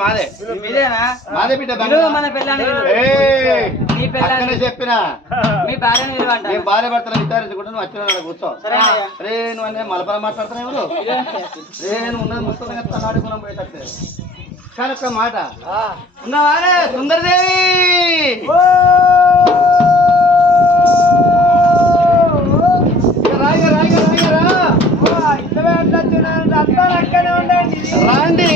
మాదే. మీదేనా? మాదే బిడ్డ మన పిల్లని చెప్పిన. మీ అంట నేను భార్య భర్తలు విచారించుకుంటా నువ్వు వచ్చిన వాడు కూర్చో. రే నువ్వు అన్నీ మలపల మాట్లాడుతున్నావు ఎవరు? రే నువ్వు ఉన్నది నాడుకున్నాం పోయేటట్టు. కానీ ఒక్క మాట ఉన్నవారే సుందరదేవి. రాండి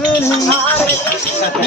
నా వేతులకు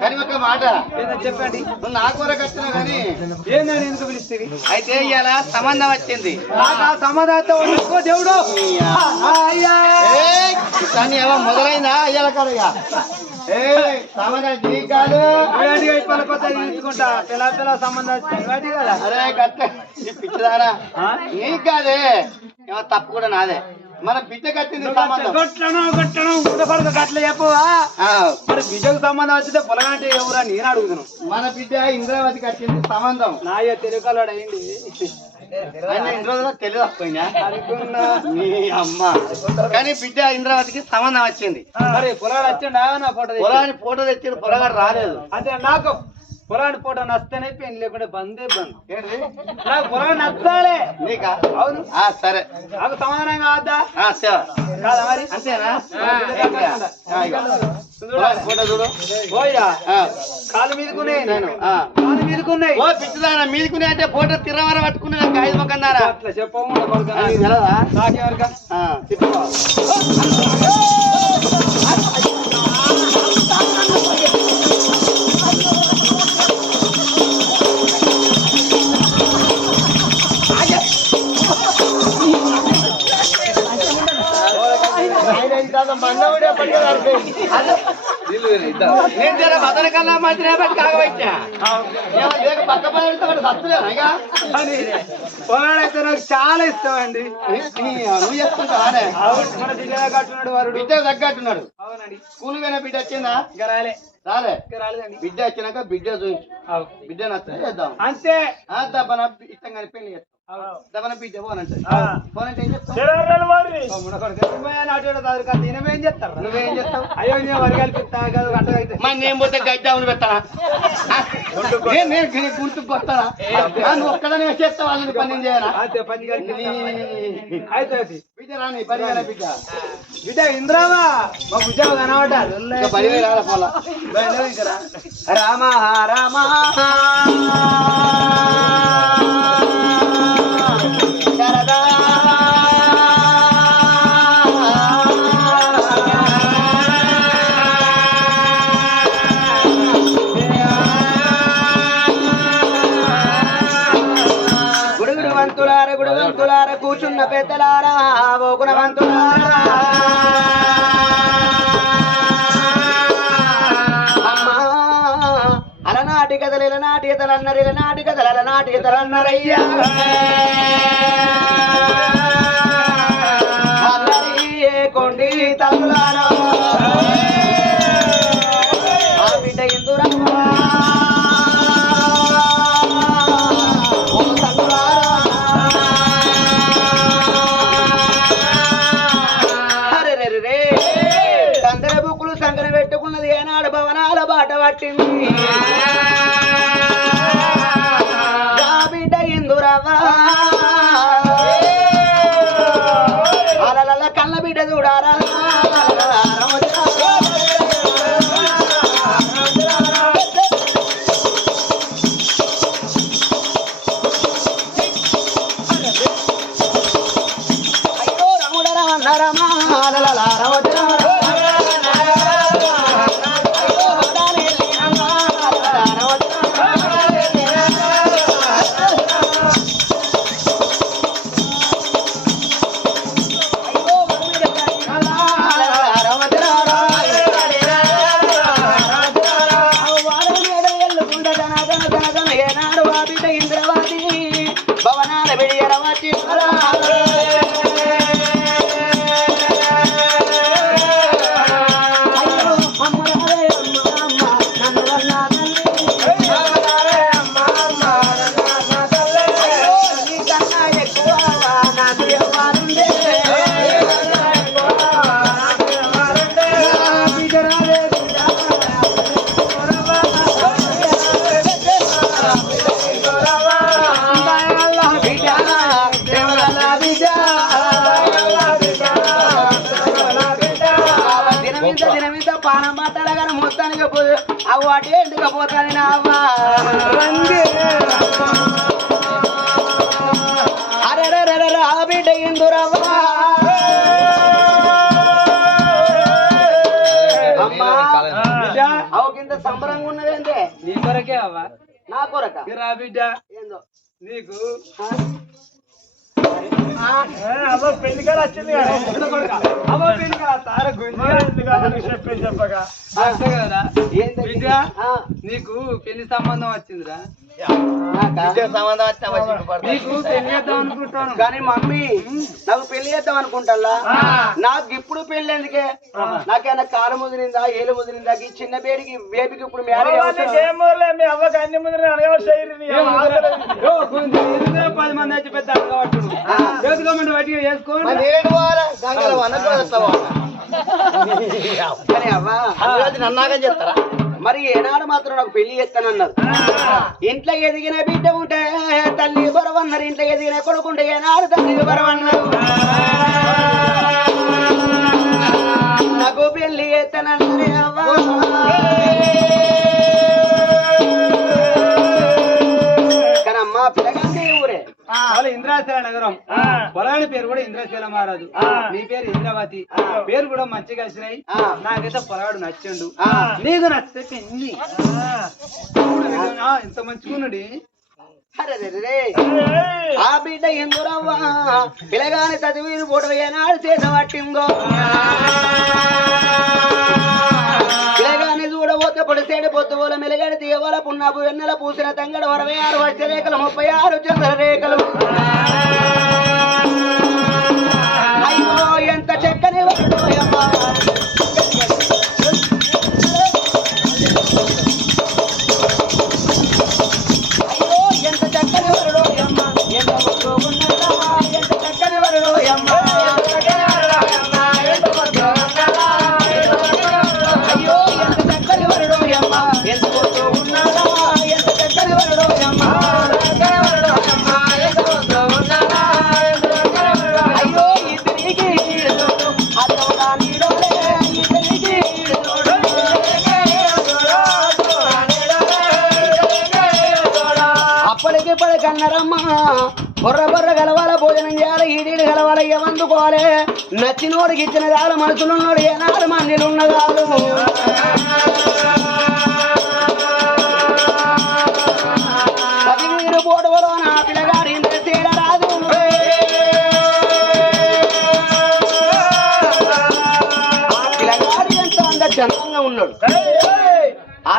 కానీ ఒక మాట చెప్పండి నువ్వు నా కొరకు కానీ ఏందని ఎందుకు పిలుస్తుంది అయితే ఇవాళ సంబంధం వచ్చింది. ఉండకో దేవుడు. కానీ ఏమో మొదలైందా? అయ్యాల కాడగా సంబంధం పిచ్చిదారా నీకు కాదే. తప్పు కూడా నాదే. మన బిడ్డ కట్టింది సంబంధం. మరి బిడ్డకు సంబంధం వచ్చితే పొలగంటే ఎవరా నేను అడుగుతున్నాను మన బిడ్డ ఇంద్రావతి కట్టింది సంబంధం. నాయ తెలుగులోడు అయింది ఆయన ఇన్ని రోజులు తెలియదు నీ అమ్మ. కానీ బిడ్డ ఇంద్రావతికి సంబంధం వచ్చింది. మరి పొలాడు వచ్చిండా? నా ఫోటో తెచ్చి. పొలగాడు రాలేదు. అంటే నాకు పొలాడి ఫోటో నస్తేనే పెళ్ళి లేకుంటే బందే బంద్. నాకు పొలాడు నచ్చాలే. నీకా? అవును. ఆ సరే. నాకు సమాధానం కావద్దా? కాదా మరి? అంతేనా? పోయా కాలు మీదకున్నాయి నేను, ఆ. కాలు మీదకున్నాయి ఓ పిచ్చిదానా మీదికునే అంటే ఫోటో తిరవర ఐదు అట్లా నాకెవరికా నేను జర మదన కల్లా పక్క పొలాడైతే నాకు చాలా ఇష్టం అండి. నువ్వు చెప్తుంటావానే మన బిడ్డ కట్టున్నాడు వరుడు. బిడ్డ తగ్గట్టున్నాడు అవునండి. స్కూల్ పోయిన బిడ్డ వచ్చిందా? రాలే. రాలేదండి. బిడ్డ వచ్చినాక బిడ్డ చూపించు. బిడ్డ నచ్చ చేద్దాం. అంతే. ఆ దబ్బన ఇష్టం కానీ పోనంటే. పోనంటే నువ్వేం చేస్తావు? అయ్యో నేను కాదు మరి పోతే గడ్డాములు నేను నువ్వు చేస్తావు వాళ్ళని పని అంతే పని కలిపి నీ- అయితే అది. బిడ్డ రాని పని చేయనా బిడ్డ? బిడ్డ ఇంద్రావా? మా రామ రామ. గుడుగంతులార పెద్దలారా ఓ గుణవంతులారా. అమ్మా అలనాటి కథలు ఇలనాటి కథలు అన్నారు ఇలనాటి కథలు అలనాటి కథలు అన్నారయ్యా. కొండి తమ్ములారా బిడ్డ ఇందురవ్వా పోదు. అవి అటే ఎందుకు పోతాను నా అవ్వ అరే ఆ బిడ్డ ఎందురవ్వా అమ్మా. అవకింత సంబరంగా ఉన్నదేంటే నీ కొరకే అవ్వ. నా కొరక? రా బిడ్డ. ఏందో? నీకు ఆ? అవ్వ పెళ్ళి కదా. వచ్చింది తార ఆ, నీకు పెళ్ళి సంబంధం వచ్చిందిరా. నాకా? పెళ్ళి చేద్దాం అనుకుంటాను. కానీ మమ్మీ నాకు పెళ్ళి చేద్దాం అనుకుంటా నాకు ఇప్పుడు పెళ్ళి ఎందుకే? నాకేమైనా కాలు ముదిరిందా ఏలు ముదిరిందా? ఈ చిన్న బేడికి బేబీకి ఇప్పుడు మ్యారేజ్ యో, కొంచెం ఎదురుగా పది మంది వచ్చి పెద్ద అడగబట్టుడు చేసుకోమంటే బయటికి వేసుకోండి కానీ అవ్వా. నన్నాగా చెప్తారా మరి ఏనాడు మాత్రం నాకు పెళ్ళి చేస్తానన్నారు. ఇంట్లో ఎదిగిన బిడ్డ ఉంటే తల్లి బరవన్నారు. ఇంట్లో ఎదిగిన కొడుకుంటే ఏనాడు తల్లి బరవన్నారు. నాకు పెళ్ళి చేస్తానన్నారు వాళ్ళ ఇంద్రాశల నగరం పొలాని పేరు కూడా ఇంద్రశీల మహారాజు. నీ పేరు ఇంద్రవతి. పేరు కూడా మంచిగా వచ్చినాయి. నాకైతే పొలగాడు నచ్చిండు. నీకు నచ్చితే పెళ్ళి చూడు వీడు, ఆ, బిడ్డ ఎందురవ్వా? పిల్లగాని చదివి పొడవు ఏనాడు చేత పట్టిందో పిల్లగాని చూడబోతే పొడిసేడు పొద్దుగోల మెలగడి తీయవల పున్నాపు వెన్నెల పూసిన తంగడ అరవై ఆరు వచ్చ రేఖలు ముప్పై ఆరు చంద్ర రేఖలు. అయ్యో ఎంత చెక్కని నచ్చినోడికి ఇచ్చిన కాదు మనసులున్నోడు ఏనాడు మందిలు ఉన్న కాదు పది మీరు పోటువలో నా పిల్లగాడి ఇంత తేడ ఆ పిల్లగాడు ఎంత అంద చందంగా ఉన్నాడు.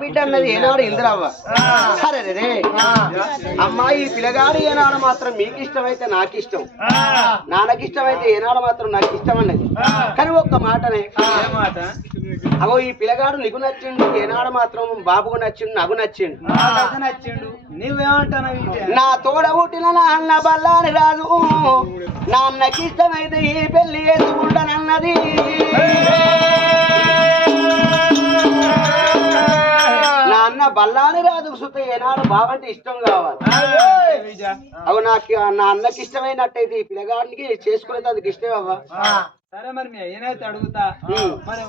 బిడ్డ అన్నది ఏనాడు ఇంద్రవ్వ. సరే రే అమ్మాయి పిల్లగాడు ఏనాడు మాత్రం మీకు ఇష్టమైతే నాకు ఇష్టం నాన్నకి ఇష్టమైతే ఏనాడు మాత్రం నాకు ఇష్టం అన్నది కానీ ఒక్క మాటనే. అగో ఈ పిల్లగాడు నీకు నచ్చిండు ఏనాడు మాత్రం బాబుకు నచ్చిండు నాకు నచ్చిండు. నచ్చిండు. నువ్వేమంటావు నా తోడ పుట్టిన నాన్న బల్లాని రాదు నాన్నకి ఇష్టమైతే ఈ పెళ్ళి చేసుకుంటానన్నది. బల్లాని రాజు సుత ఏనాడు బావంటే ఇష్టం కావాలి. అవు నాకు నా అన్నకి ఇష్టమైనట్టయితే ఈ పిల్లగాడికి చేసుకునేది అందుకు ఇష్టం అవ్వ. సరే మరి మీ అయ్యనైతే అడుగుతా. మరి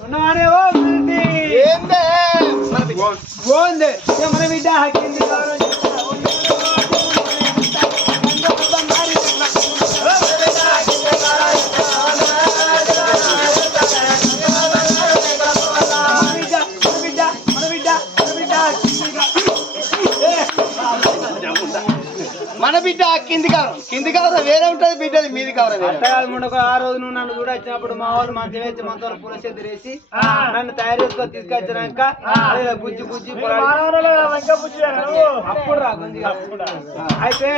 ఇక మన బిడ్డ హక్కింది బిడ్డ కింది కవరం కింది కవరం వేరే ఉంటది బిడ్డది మీది కవరం వేరే అట్టగాదు ముందుకు ఆ రోజు నువ్వు నన్ను కూడా వచ్చినప్పుడు మా వాళ్ళు మంచి వేసి మన వాళ్ళు పూల చేతి వేసి నన్ను తయారు చేసుకొని తీసుకొచ్చినాక బుజ్జి బుజ్జి అప్పుడు రా గుంజిగా. అయితే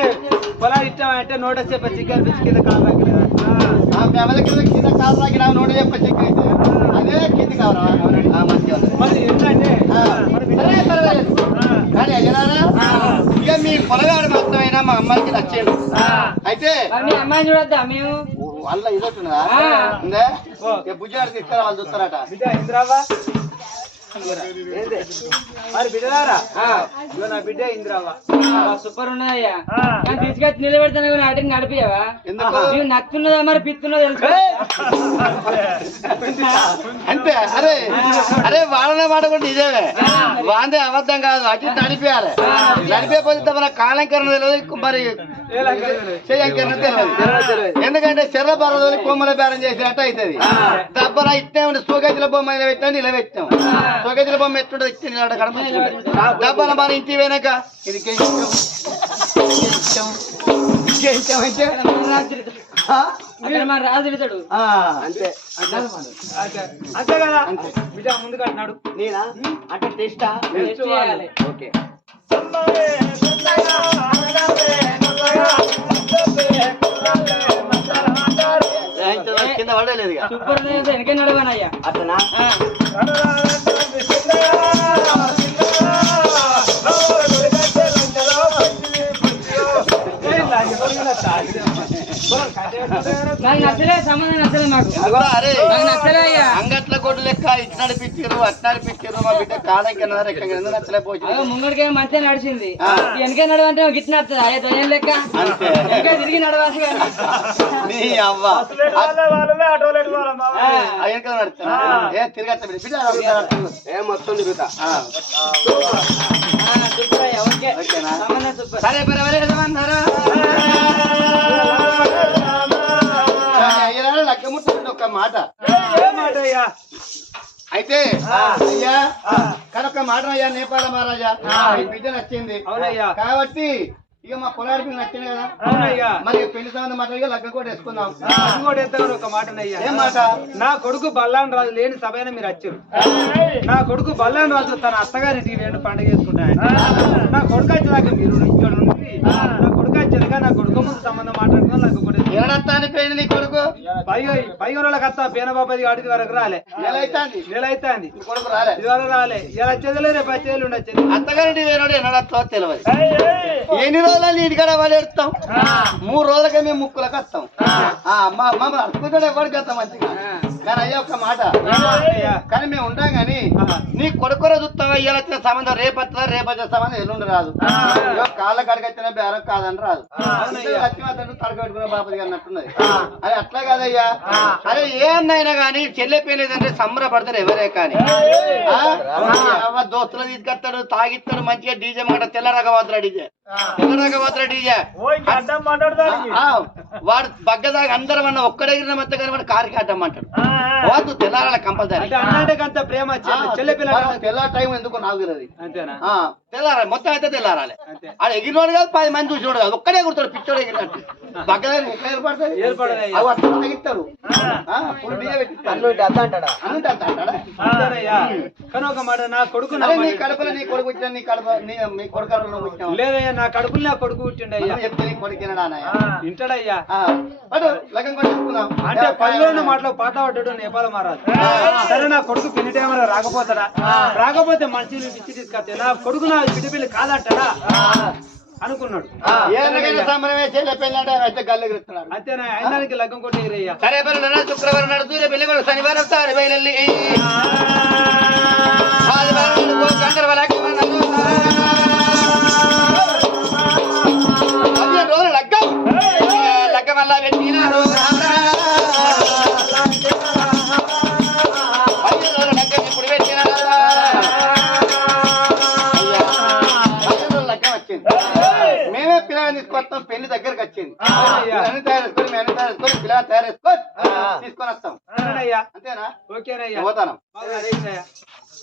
పొలాలు ఇష్టం అంటే నోట చెప్ప చికెన్ పిచ్చి కింద కాలు తగ్గలేదా ఆ మెమల కింద కింద కాలు రాకి నా నోట చెప్ప చెక్ అయితే. ఇక మీ పొలగాడు మాత్రమైనా మా అమ్మాయికి నచ్చేది? అయితే అమ్మాయిని చూడొద్దా మేము? వాళ్ళ ఇదొట్టున్నదా ఉందా? ఇక బుజ్జాడు తీసుకురా వాళ్ళు చూస్తారట? మరి బిడ్డలారా? నా బిడ్డ ఇంద్రావా సూపర్ ఉన్నదయ్యా కానీ తీసుకొచ్చి నిలబెడతాను నాటిని నడిపియవా ఎందుకు? నువ్వు నక్కున్నదా మరి పిత్తున్నదో తెలుసు? అంతే అరే అరే వాళ్ళ మాట కూడా నిజమే. వాందే అబద్ధం కాదు అటు నడిపేయాలి. నడిపేపోతే మన కాలంకరణ తెలియదు మరి ఎందుకంటే చెర్ర బరదోలి కొమ్మల బేరం చేసినట్టు అవుతుంది. దెబ్బన ఇట్టే ఉండి సోగజల బొమ్మ ఇలా పెట్టాం నిలబెట్టాం సోగజల బొమ్మ ఎట్టుంటది ఇచ్చి నిలబడ కడప దెబ్బన మన ఇంటి వెనక. ఇది అంటే? ఆ? అక్కడ మన రాజు తిడతాడు. ఆ. అంతే. అంతే కదా? బిడ్డ ముందుకు అంటున్నాడు. నేనా? అంటే టేస్టా? టేస్ట్ చేయాలి. ఓకే. కింద పడలేదు ఇక. సూపర్ ఉన్నది వెనకే నడవనయ్యా అట్లనా నాకు నచ్చలే సంబంధం నచ్చలే మాకు. అగో అరే నాకు నచ్చలే అయ్యా. అంగట్ల కొట్టు లెక్క ఇటు నడిపించారు అటు నడిపించారు మా బిడ్డ కాలంకి అన్నారు ఎక్కడ ఎందుకు నచ్చలేకపోవచ్చు అదో ముంగడికే మంచిగా నడిచింది. వెనకే నడవంటే గిట్ నడుతుంది అయ్యా దయ్యం లెక్క. తిరిగి నడవాలి కానీ. నీ అవ్వ. అయ్యక నడుతున్నా ఏ తిరగత్త బిడ్డ. బిడ్డ అడుగుతారు. ఏ మొత్తం తిరుగుతా సరే పర్వాలేదన్నారా అయ్యా లెక్కముట్టు ఒక మాట. అయితే అయ్యా కానీ ఒక మాట అయ్యా నేపాల మహారాజా బిడ్డ నచ్చింది. అవునయ్యా. కాబట్టి ఇక మా పొలాడి మీకు నచ్చింది కదా? మరి పెళ్ళి సంబంధం మాట్లాడి లగ్గ కూడా వేసుకుందాం. ఇంకోటి ఎత్తగానే ఒక మాటనయ్యా ఏం మాట? నా కొడుకు బల్లాన్ రాజు లేని సభైన మీరు వచ్చారు నా కొడుకు బల్లాన్ రాజు తన అత్తగారింటికి వేణు పండుగ చేసుకుంటాడు నా కొడుకు వచ్చేదాకా మీరు ఇక్కడ ఉండి నా కొడుకు వచ్చాక నా కొడుకు ముందు సంబంధం పెళ్ళి నీ కొడుకు? పైగా పైగా వాళ్ళకి అత్త పేనబాపది అడిగి వరకు రాలే. నెల అవుతుంది నెల కొడుకు రాలే. ఇది వరకు రాలే. ఇలా వచ్చేది రేపు వచ్చేది ఉండొచ్చేది ఎన్నడత్తో తెలియదు ఎన్ని రోజులు ఇంటికాడ పడేస్తాం మూడు రోజులకే మేము ముక్కులకు వస్తాం. ఆ, మా అమ్మ అడుగుతాడు ఎవరికి వస్తాం మంచిగా? కానీ అయ్యా ఒక మాట. కానీ మేము ఉంటాం కానీ నీ కొడుకుర చూస్తావా ఇవాళ వచ్చిన సంబంధం రేపు వస్తుందా రేపు వచ్చే సంబంధం ఎల్లుండి రాదు. కాళ్ళ కాడికి వచ్చిన బేరం కాదని రాదు. లక్ష్మీ తడక పెట్టుకున్న బాపతి అన్నట్టున్నది. అది అట్లా కాదయ్యా. అరే ఏ అన్నైనా కానీ చెల్లెపోయినదంటే సంబరపడతారు ఎవరే కానీ. దోస్తులు తీసుకొస్తాడు తాగిస్తాడు మంచిగా డీజే మాట తెల్ల రకమాత్ర డీజే. తెల్ల రకమాత్ర డీజే. వాడు బగ్గదాకా అందరం అన్న ఒక్కడే మధ్య కానీ వాడు కారుకి అడ్డమంటాడు వద్దు తెల్లారాల కంపల్సరీ. అంత ప్రేమ తెల్ల టైం ఎందుకు నాకు తెలియదు అంతేనా? ఆ, తెల్లారాలి మొత్తం అయితే తెల్లారాలి. ఆడ ఎగిరినోడు కాదు పది మంది చూసినోడు కాదు ఒక్కడే కుడతాడు పిచ్చోడు ఎగిరినట్టు. ఏర్పడతాయి. అవి అట్లా పెట్టిస్తారు. అంటాడా? అంత అంటాడా? అంతేనయ్యా. కానీ ఒక మాట నా కొడుకు నా కడుపులో నీ కొడుకు వచ్చిన నీ కడుపు నీ మీ కొడుకు లేదయ్యా నా కడుపులో నా కొడుకు పుట్టిండయ్యా. చెప్తే నీ కొడుకు అటు పదివేల మాటలో పాట పడ్డాడు నేపాల మహారాజ్. సరే నా కొడుకు పెళ్ళి టైం రాకపోతాడా? రాకపోతే మనిషిని పిచ్చి తీసుకొస్తే నా కొడుకు నా బిడ్డ పెళ్ళి కాదంటాడా? అనుకున్నాడు. అంతేనా? అయినానికి లగ్గం కొట్టేరయ్యా సరే శుక్రవారం నాడు సూర్య పెళ్ళి కూడా శనివారం. పదిహేను రోజులు లగ్గం. లగ్గం వల్ల పెట్టినారు తీసుకొస్తాం పెళ్ళి దగ్గరకు వచ్చింది. అన్ని తయారు చేసుకొని మేము అన్ని తయారు చేసుకొని పిల్లగా తయారు చేసుకొని తీసుకొని వస్తాం. అంతేనా? ఓకేనయ్యా. పోతాను.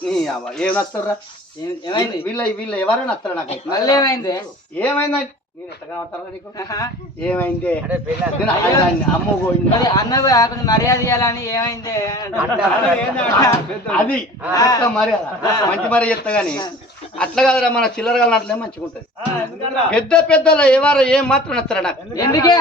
నీ అవ్వ ఏం నచ్చుర్రా ఏం- ఏమైంది? వీళ్ళ వీళ్ళ ఎవరైనా నాకైతే? మళ్ళీ ఏమైంది? ఏమైంది నేను ఎట్లా కనబడతారా నీకు? ఆహా. ఏమైంది? అమ్మ పోయింది. మరి కొంచెం మర్యాద ఇవ్వాలని ఏమైంది? అది మర్యాద. మంచి మర్యాద చెప్తా గానీ అట్లా కాదురా మన చిల్లర అట్లే మంచిగా ఉంటది పెద్ద పెద్దల ఎవరు ఏం మాత్రం నచ్చరా నాకు ఎందుకే